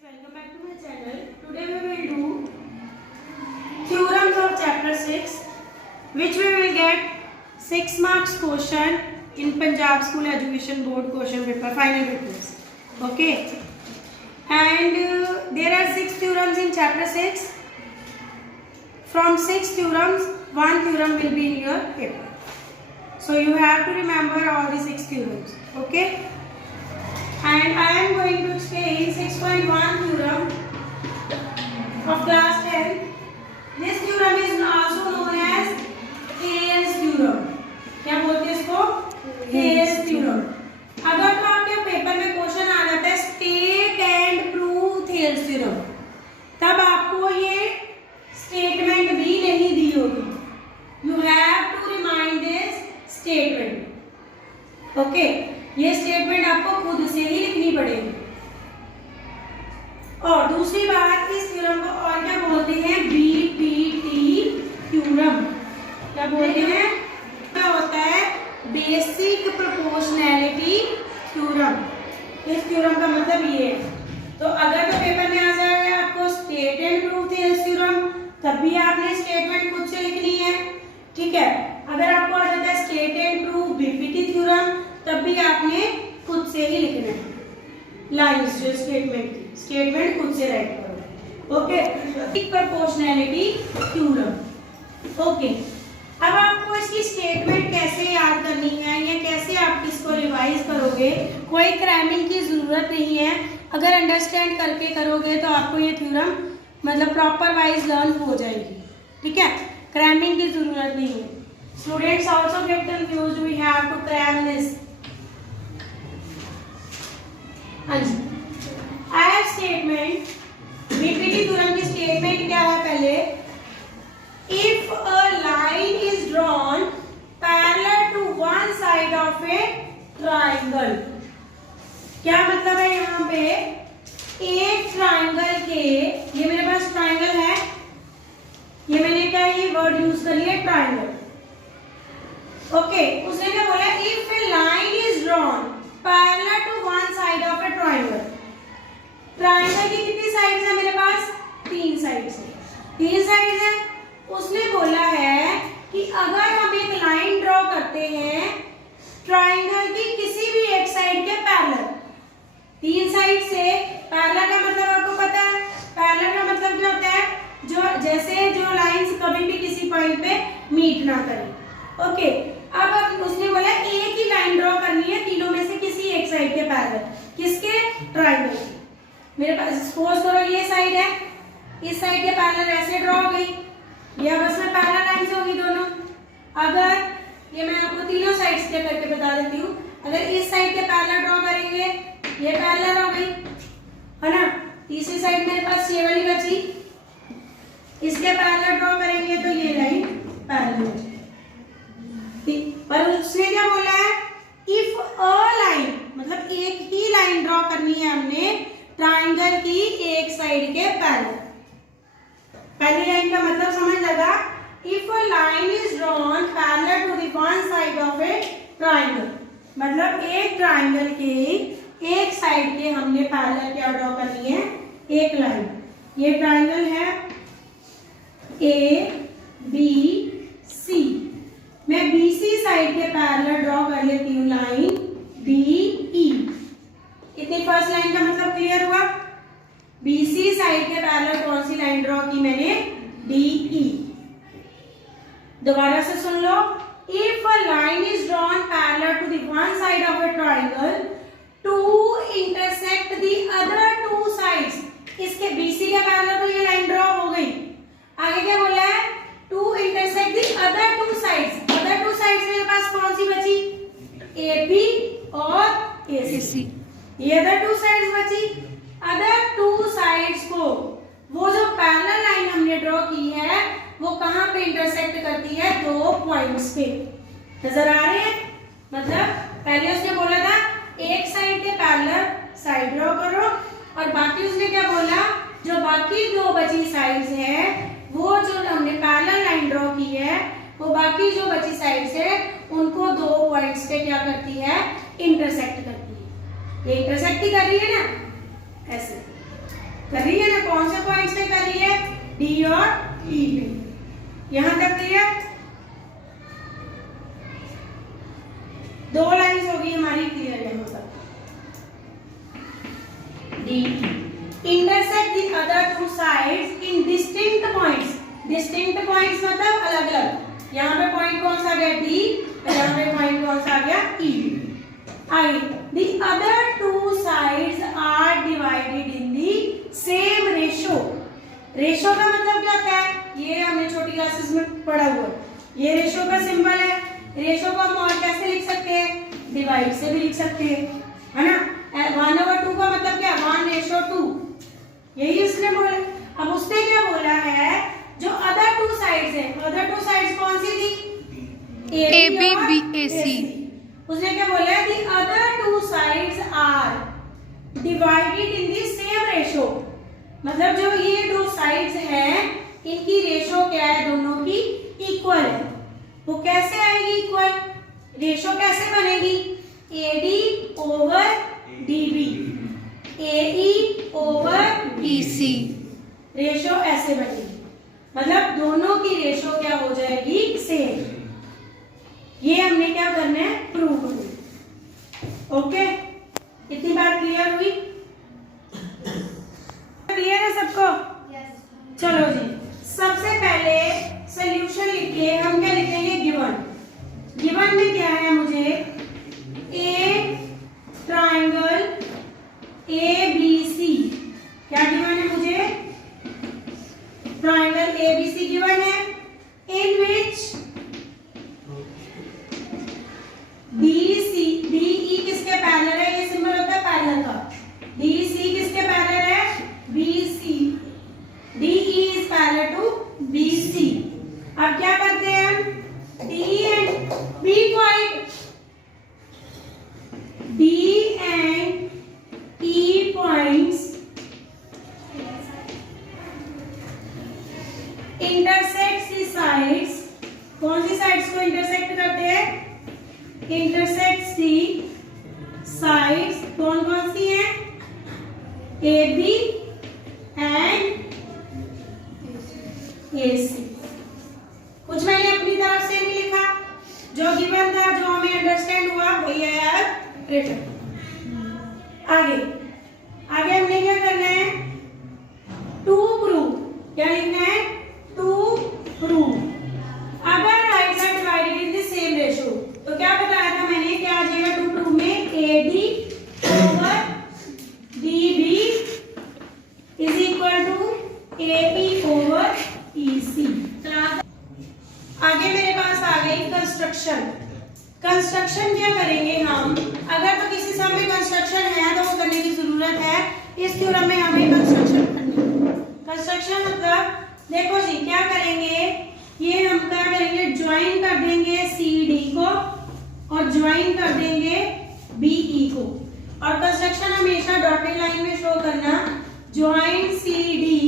welcome back to my channel. Today we will do theorems of chapter 6, which we will get 6 marks question in Punjab School Education Board question paper, final papers. Okay, and there are 6 theorems in chapter 6. From 6 theorems, 1 theorem will be in your paper. So you have to remember all the 6 theorems. Okay. And I am going to explain 6.1 theorem of class 10. This theorem is also known as Thales theorem. क्या बोलते हैं इसको? Thales theorem. अगर तो आपके paper में question आ जाता है state and prove Thales theorem, तब आपको ये स्टेटमेंट भी नहीं दी होगी. You have to remind this statement. Okay. ये स्टेटमेंट आपको खुद से ही लिखनी पड़ेगी. और दूसरी बात, इस थ्योरम को और क्या बोलते हैं? BPT theorem. क्या बोलते हैं? क्या होता है? Basic proportionality theorem. इस थ्योरम का मतलब ये है. तो अगर तो पेपर में आ जाएगा आपको state and prove Thales theorem, तब भी आपने स्टेटमेंट खुद से लिखनी है. ठीक है. अगर आपको आ जाता है state and prove BPT theorem, तब भी आपने खुद से ही लिखना है. लाइंस जो स्टेटमेंट खुद से राइट करो. ओके. Proportionality theorem. ओके. अब आपको इसकी स्टेटमेंट कैसे याद करनी है या कैसे आप इसको रिवाइज करोगे, कोई क्रैमिंग की जरूरत नहीं है. अगर अंडरस्टैंड करके करोगे तो आपको ये थ्योरम मतलब प्रॉपर वाइज लर्न हो जाएगी. ठीक है. क्रैमिंग की जरूरत नहीं है. Students also get confused. We have to cram this. हाँ जी. आई स्टेटमेंट, बीपीटी थ्योरम की स्टेटमेंट क्या है? पहले, if a line is drawn parallel to one side of a triangle. क्या मतलब है? यहाँ पे एक ट्राइंगल के, ये मेरे पास ट्राइंगल है, ये मैंने क्या ये वर्ड यूज कर लिया ट्राइंगल. ओके. उसने क्या बोला? If a line is drawn parallel to one side of a triangle. Triangle की कितनी साइड्स है मेरे पास? 3 साइड्स है. 3 साइड्स है. उसने बोला है कि अगर हम एक लाइन ड्रॉ करते हैं ट्राइंगल की किसी भी एक साइड के पैरेलल, 3 साइड से पैरेलल का मतलब आपको पता है. पैरेलल का मतलब क्या होता है? जो जैसे जो लाइंस कभी भी किसी पॉइंट पे मीट ना करें. ओके. अब उसने बोला एक ही लाइन ड्रॉ करनी है तीनों में से किसी एक साइड के पैरेलल. किसके? ट्राइंगल की. मेरे पास सपोज करो ये साइड है, इस साइड के पैरेलल ऐसे ड्रॉ हो गई, ये बस में पैरेलल लाइंस होगी दोनों. अगर ये मैं आपको तीनों साइड्स के करके बता देती हूँ. अगर इस साइड के पैरेलल ड्रॉ करेंगे, ये पैरेलल हो गई है ना. तीसरी साइड मेरे पास ये वाली बची, इसके पैरेलल ड्रॉ करेंगे तो ये लाइन पैरेलल हो जाएगी. पर उसने क्या बोला है? इफ अ लाइन, मतलब एक ही लाइन ड्रॉ करनी है हमने ट्राइंगल की एक साइड के पैरेलल. पहली लाइन का मतलब समझ लगा? If a line is drawn parallel to the one side of a triangle, मतलब एक ट्राइंगल के एक साइड के हमने पैरेलल क्या ड्रॉ करनी है? एक लाइन. ये ट्राइंगल है ए बी सी. मैं BC साइड के पैरेलल ड्रॉ कर लेती हूँ लाइन DE. इतनी फर्स्ट लाइन का मतलब क्लियर हुआ? BC साइड के पैरेलल कौन सी लाइन ड्रॉ की मैंने? DE. दोबारा से सुन लो. If a line is drawn parallel to the one side of a triangle to intersect the other 2 sides. इसके BC के पैरेलल तो ये लाइन ड्रॉ हो गई. आगे क्या बोला है? To intersect the other 2 sides. Other 2 sides मेरे पास कौन सी बची? AP और AC. ये अदर 2 साइड्स बची. अदर 2 साइड्स को वो जो पैरेलल लाइन हमने ड्रॉ की है वो कहाँ पे इंटरसेक्ट करती है? 2 पॉइंट्स पे. नजर आ रहे हैं? मतलब पहले उसने बोला था एक साइड के पैरेलल साइड ड्रॉ करो, और बाकी उसने क्या बोला? जो बाकी 2 बची साइड्स है वो जो हमने पैरेलल लाइन ड्रॉ की है वो बाकी जो बची साइड्स है उनको 2 पॉइंट्स पे क्या करती है? इंटरसेक्ट करती है. ये इंटरसेक्ट ही कर रही है ना ऐसे. कर रही है ना, कौन से पॉइंट से कर रही है, डी और ई पे। यहां तक क्लियर, दो लाइंस होगी हमारी क्लियर है। मतलब D intersect the other two sides in distinct points. Distinct points मतलब अलग अलग। यहाँ पे पॉइंट कौन सा आ गया, डी, और यहाँ पे पॉइंट कौन सा आ गया, ई। आगे the other two sides are divided in the same ratio। Ratio का मतलब क्या होता है, ये हमने छोटी क्लासेस में पढ़ा हुआ है। ये रेशो का सिंबल है। रेशो को हम और कैसे लिख सकते हैं, डिवाइड से भी लिख सकते हैं, है ना। 1/2 का मतलब क्या, 1:2, यही उसने बोला। अब उसने क्या बोला है, जो अदर टू साइड्स है, अदर टू साइड्स कौन सी थी, ए बी बी ए सी। उसने क्या बोला, the other two sides are divided in the same ratio. मतलब जो ये दो साइड्स हैं इनकी रेशो क्या है, दोनों की इक्वल है। वो कैसे आएगी इक्वल, रेशो कैसे बनेगी, एडी ओवर डीबी, एई ओवर ईसी, रेशो ऐसे बनेगी। मतलब दोनों की रेशो क्या हो जाएगी, सेम। ये हमने क्या करना है, प्रूव करना। ओके, इतनी बात क्लियर हुई, क्लियर है सबको? yes. चलो जी, सबसे पहले सॉल्यूशन लिखिए। हम क्या लिखेंगे, गिवन। गिवन में क्या है, मुझे ए ट्राइंगल ए बी सी, क्या गिवन है मुझे, triangle A B C given है, इन विच DE किसके पैरेलल है, ये सिंबल होता है पैरेलल का। DC किसके पैरेलल है, BC, DE is parallel to BC। अब क्या करते हैं हम, D and B point, D and E points intersect the sides. कौन सी साइड्स को इंटरसेक्ट करते हैं, इंटरसेक्ट्स दी साइड्स, कौन कौन सी है, ए बी एंड ए सी। कुछ मैंने अपनी तरफ से नहीं लिखा, जो गिवन था, जो हमें अंडरस्टैंड हुआ वही है रिटन। आगे आगे हमने क्या करना है, टू प्रूव। क्या लिखना है, टू प्रूव अगर rights are divided in the same ratio. तो क्या बताया था मैंने, क्या आ जाएगा, टू प्रूव में AD over DB is equal to AB over EC. आगे मेरे पास आ गई कंस्ट्रक्शन। कंस्ट्रक्शन क्या करेंगे हम, अगर तो किसी सम में कंस्ट्रक्शन है तो वो करने की जरूरत है। इस थ्योरम में हमें कंस्ट्रक्शन करनी है। कंस्ट्रक्शन मतलब देखो जी, क्या करेंगे, ये हम क्या करेंगे, ज्वाइन कर देंगे सी डी को और ज्वाइन कर देंगे बीई को। और कंस्ट्रक्शन हमेशा डॉटेड लाइन में शो करना, join C D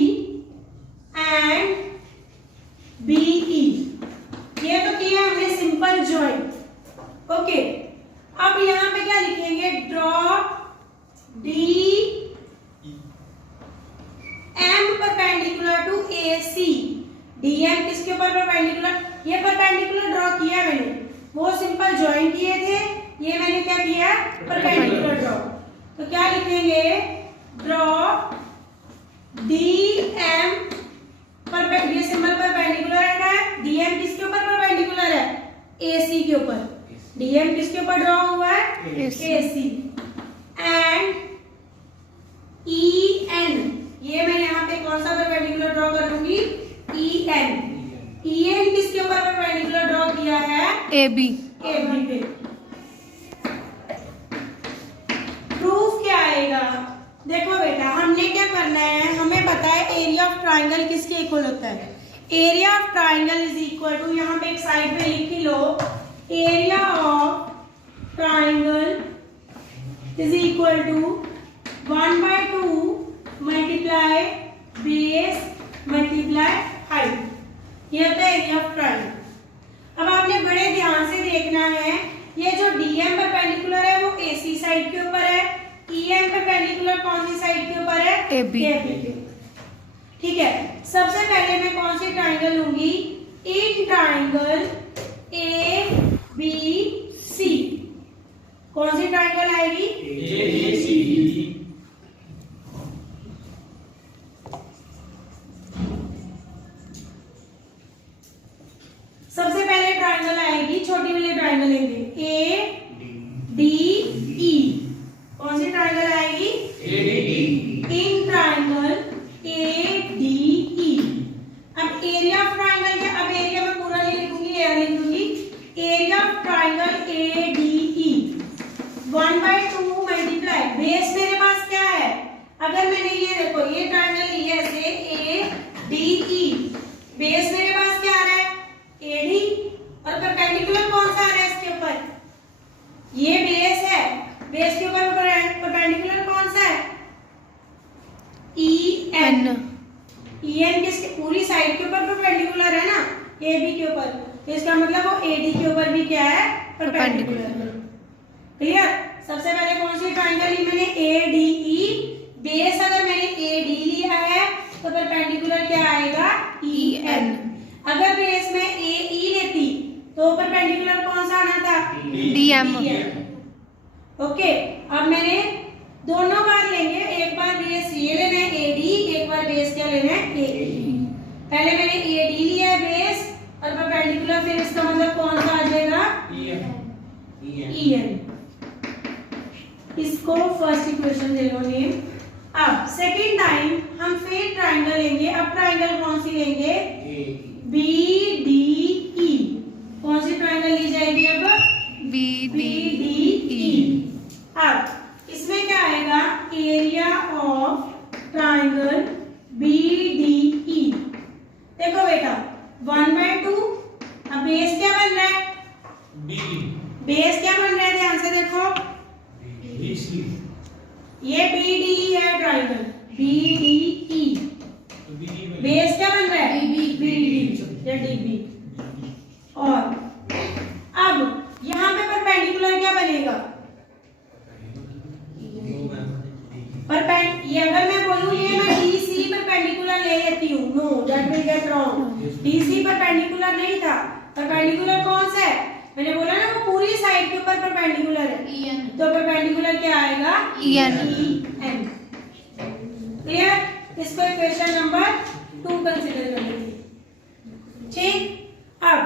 and BE. ये तो किया हमने सिंपल ज्वाइन। ओके, अब यहां पे क्या लिखेंगे, draw D M perpendicular to A C. DM किसके ऊपर परपेंडिकुलर, ये परपेंडिकुलर ड्रॉ किया मैंने, वो सिंपल ज्वाइन किए थे, ये मैंने क्या किया, परपेंडिकुलर ड्रॉ। तो क्या लिखेंगे, ड्रॉ डीएम परपेंडिकुलर, ये सिंबल परपेंडिकुलर है, डीएम किसके ऊपर परपेंडिकुलर है, एसी के ऊपर। डीएम किसके ऊपर ड्रॉ हुआ है, एसी। एंड ईएन, ये मैं यहाँ पे कौन सा परपेंडिकुलर ड्रॉ करूंगी, ईएन। ईएन किसके ऊपर परपेंडिकुलर ड्रॉ किया है, एबी, एबी पे। प्रूफ क्या आएगा, देखो बेटा, हमने क्या करना है, हमें पता है एरिया ऑफ ट्राइंगल किसके इक्वल होता है, area of triangle is equal to, यहाँ पे एक साइड पे लिख लो, area of triangle is equal to 1/2 multiply base multiply height. ये होता है एरिया ऑफ ट्राइंगल। अब आपने बड़े ध्यान से देखना है, ये जो डीएम परपेंडिकुलर है वो एसी साइड के ऊपर है, ईएम परपेंडिकुलर कौन सी साइड के ऊपर है, एबी के। ठीक है, सबसे पहले मैं कौन सी ट्राइंगल लूंगी? In triangle A B C. कौन सी ट्राइंगल आएगी? A B C. सबसे पहले ट्राइंगल आएगी, छोटी वाली ट्राइंगल लेंगे, ए डी ई। कौन सी ट्राइंगल आएगी? A D. In triangle A D E. अब एरिया ऑफ ट्राइंगल क्या? अब एरिया में पूरा नहीं लिखूंगी, एरिया लिख दूंगी। Area of triangle A D E 1/2 multiply base मेरे पास क्या है? अगर मैंने ये देखो ये ट्राइंगल ली है ऐसे ए डी ई, बेस मेरे पास क्या आ रहा है? A D. और परपेंडिकुलर कौन सा आ रहा है इसके ऊपर? ये बेस है, बेस के ऊपर परपेंडिकुलर कौन सा है? E N. ई एन किसके? पूरी साइड के ऊपर परपेंडिकुलर है ना, ए बी के ऊपर, तो इसका मतलब वो ए डी के ऊपर भी क्या है? परपेंडिकुलर। क्लियर? सबसे पहले कौन सी ट्राइंगल ली मैंने? ए डी ई। बेस अगर मैंने ए डी लिया है तो परपेंडिकुलर क्या आएगा? E N. अगर बेस में ए ई लेती तो परपेंडिकुलर कौन सा आना था? D M. ओके, अब मैंने दोनों बार लेंगे, एक बार बेस ये लेना है ए डी, एक बार बेस क्या लेना है? ए ई। पहले मैंने ए डी लिया है बेस और परपेंडिकुलर, फिर इसका मतलब कौन सा आ जाएगा? E N. इसको फर्स्ट इक्वेशन दे लो नेम। अब सेकेंड टाइम हम फिर ट्राइंगल लेंगे। अब ट्राइंगल कौन सी लेंगे? B D E. कौन सी ट्राइंगल ली जाएगी अब? B D E. अब इसमें क्या आएगा? Area of triangle B D E. देखो बेटा 1/2। अब बेस क्या बन रहा है? बेस क्या बन रहा है? ध्यान से देखो, ये बी डी ई है triangle B D E. Base क्या बन रहा है? बी डी या डी बी। और अब यहाँ पे परपेंडिकुलर क्या बनेगा? ये अगर मैं बोलूँ ये मैं डी सी परपेंडिकुलर ले लेती हूँ, no that will get wrong. D C perpendicular नहीं था, परपेंडिकुलर कौन सा है? मैंने बोला ना वो पूरी साइड के ऊपर परपेंडिकुलर है, तो परपेंडिकुलर क्या आएगा? E N. क्लियर? इसको इक्वेशन नंबर 2 कंसीडर कर लीजिए। ठीक, अब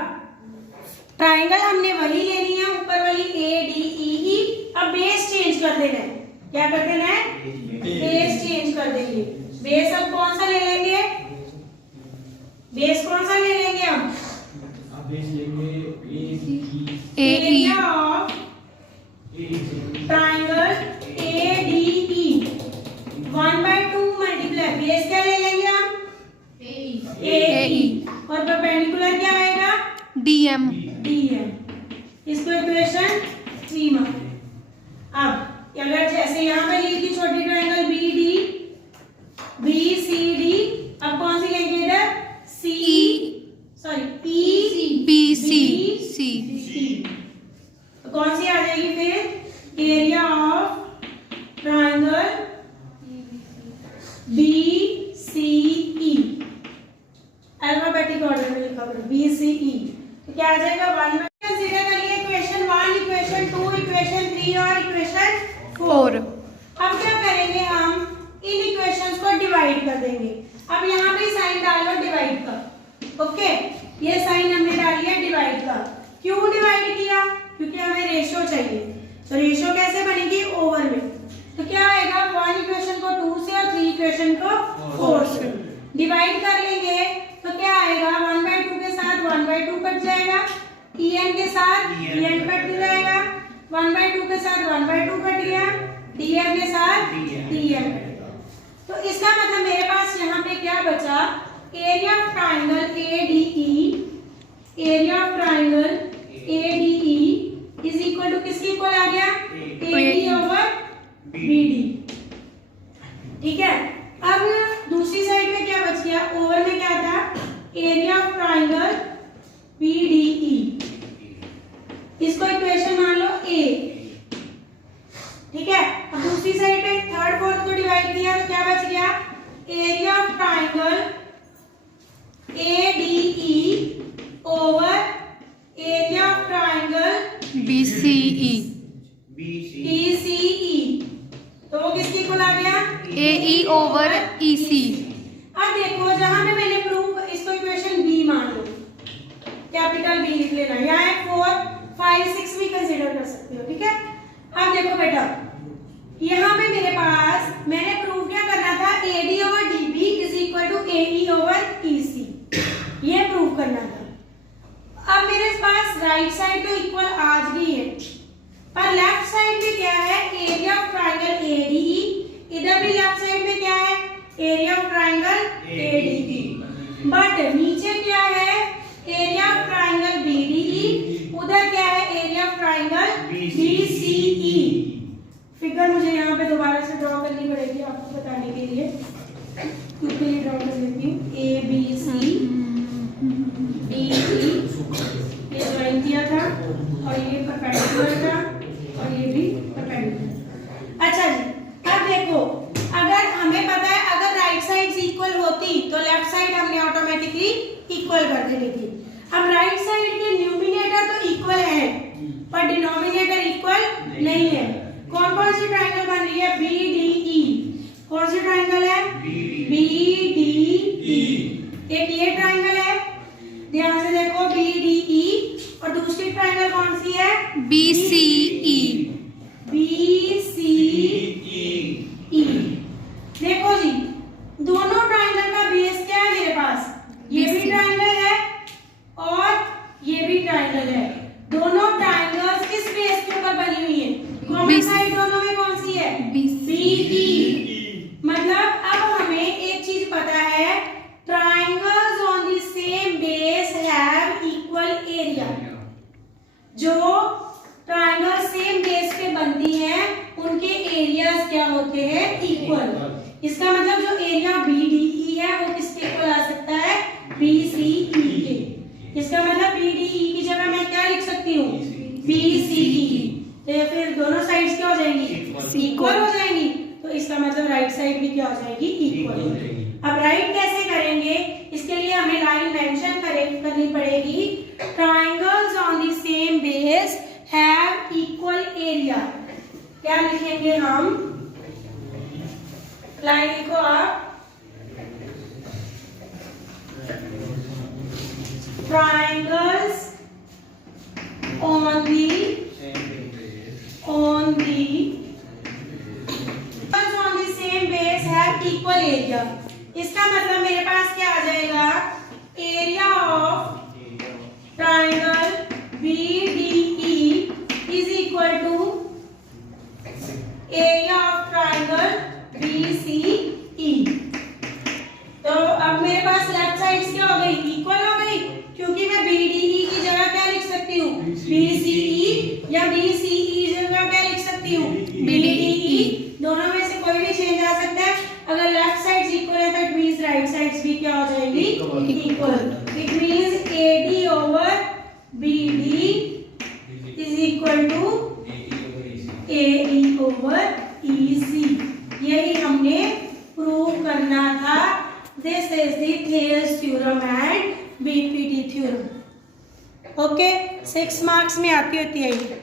ट्राइंगल हमने वही लेनी है, ऊपर वाली ए डी ई। अब बेस चेंज कर देना है। क्या कर देना है? बेस चेंज कर देंगे। बेस अब कौन सा ले लेंगे? बेस कौन सा ले लेंगे हम? A E. Area of triangle A D E 1/2 multiply base क्या ले लेंगे हम? ए ई। और परपेंडिकुलर क्या आएगा? D M. D M. इसको इक्वेशन 3 में। अब अगर जैसे यहाँ पे ली थी छोटी triangle B D B C D, अब कौन सी लेंगे इधर? C sorry E B C C. तो कौन सी आ जाएगी फिर? Area of triangle B C E. Alphabetic order में लिखा करो बी सी ई। तो क्या आ जाएगा? 1 में कंसीडर करिए इक्वेशन 1, इक्वेशन 2, इक्वेशन 3 और इक्वेशन 4। अब क्या करेंगे? हम इन इक्वेशंस को डिवाइड कर देंगे। अब यहाँ पे साइन डाल लो डिवाइड का। ओके, ये साइन हमने डाल लिया डिवाइड का। क्यों डिवाइड किया? क्योंकि हमें रेशो चाहिए। तो रेशो कैसे बनेगी? ओवर में। तो क्या आएगा? 1 इक्वेशन को 2 से और 3 इक्वेशन को 4 से डिवाइड कर लेंगे तो क्या आएगा? 1/2 के साथ 1/2 कट जाएगा, ई एन के साथ ई एन कट जाएगा, 1/2 के साथ 1/2 कट गया, डी एम के साथ डी एम कट गया। तो इसका मतलब मेरे पास यहाँ पे क्या बचा? Area of triangle A D E. Area of triangle A D E is equal to किसके इक्वल आ गया? A D over B D. ठीक है, अब दूसरी साइड में क्या बच गया? ओवर में क्या था? Area of triangle B D E. इसको इक्वेशन मान लो ए। ठीक है, अब दूसरी साइड पे थर्ड फोर्थ को डिवाइड किया तो क्या बच गया? Area of triangle over EC। अब देखो जहां पे मैंने प्रूफ इसको इक्वेशन बी मान लो, कैपिटल बी लिख लेना, यहाँ 4 5 6 भी कंसीडर कर सकते हो, ठीक है। अब देखो बेटा यहाँ पे मेरे पास मैंने प्रूफ क्या करना था, AD over DB is equal to AE over EC, ये प्रूफ करना था। अब मेरे पास राइट साइड तो इक्वल आज भी है, पर लेफ्ट साइड में क्या है, एरिया ऑफ ट्रायंगल ADE, इधर भी लेफ्ट साइड में क्या है, area of triangle ADE, but नीचे क्या है, एरिया ऑफ ट्रायंगल BDE, उधर क्या है, area of triangle BCE। Figure मुझे यहाँ पे दोबारा से ड्रॉ करनी पड़ेगी आपको बताने के लिए, क्योंकि ये ड्रॉ कर लेती हूँ, ABC DE ये ज्वाइन किया था और ये परपेंडिकुलर था और ये भी परपेंडिकुलर। अच्छा जी, अब देखो अगर हमें पता है अगर राइट साइड इक्वल होती तो लेफ्ट साइड हमने ऑटोमेटिकली इक्वल कर देनी थी। अब राइट साइड के न्यूमिनेटर तो इक्वल है पर डिनोमिनेटर इक्वल नहीं है। कौन कौन सी ट्रायंगल बन रही है, BDE, कौन सी ट्रायंगल है, BDE, एक ये ट्रायंगल है, ध्यान से देखो BDE, और दूसरी ट्रायंगल कौन सी है, BCE। देखो जी दोनों ट्रायंगल का बेस क्या है मेरे पास, ये भी ट्रायंगल है और ये भी ट्रायंगल है, दोनों ट्रायंगल्स किस बेस के ऊपर बनी हुई है, कॉमन साइड दोनों में कौन सी है, BE। मतलब अब हमें एक चीज पता है, triangles on the same base have equal area. जो ट्रायंगल सेम बेस पे बनती हैं उनके एरियाज क्या होते हैं, इक्वल। इसका मतलब जो एरिया BDE है वो किसके इक्वल आ सकता है, BCE के। इसका मतलब BDE की जगह मैं क्या लिख सकती हूँ, BCE, तो फिर दोनों साइड्स क्या हो जाएंगी, इक्वल हो जाएंगी, तो इसका मतलब राइट साइड भी क्या हो जाएगी, इक्वल। अब राइट कैसे करेंगे, इसके लिए हमें लाइन मेंशन करनी पड़ेगी, triangles on the same base have equal area. क्या लिखेंगे हम, लाइन लिखो आप, triangles on the same base have equal area। इसका मतलब मेरे पास क्या आ जाएगा, area of triangle BDE is equal to area of triangle BCE। तो अब मेरे पास लेफ्ट साइड क्या हो गई, इक्वल हो गई, क्योंकि मैं BDE की जगह क्या लिख सकती हूँ, BCE, या BCE की जगह क्या लिख सकती हूँ, BDE। दोनों में से कोई भी चेंज आ सकता है। अगर लेफ्ट साइड इक्वल है तो इट मींस राइट साइड्स भी क्या हो जाएंगी, equal. It means AD over BD is equal to AE over EC। यही हमने प्रूव करना था। This is the Thales theorem and BPT theorem. Okay, 6 marks में आती होती है ये।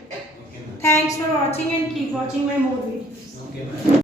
Thanks for watching and keep watching my more videos.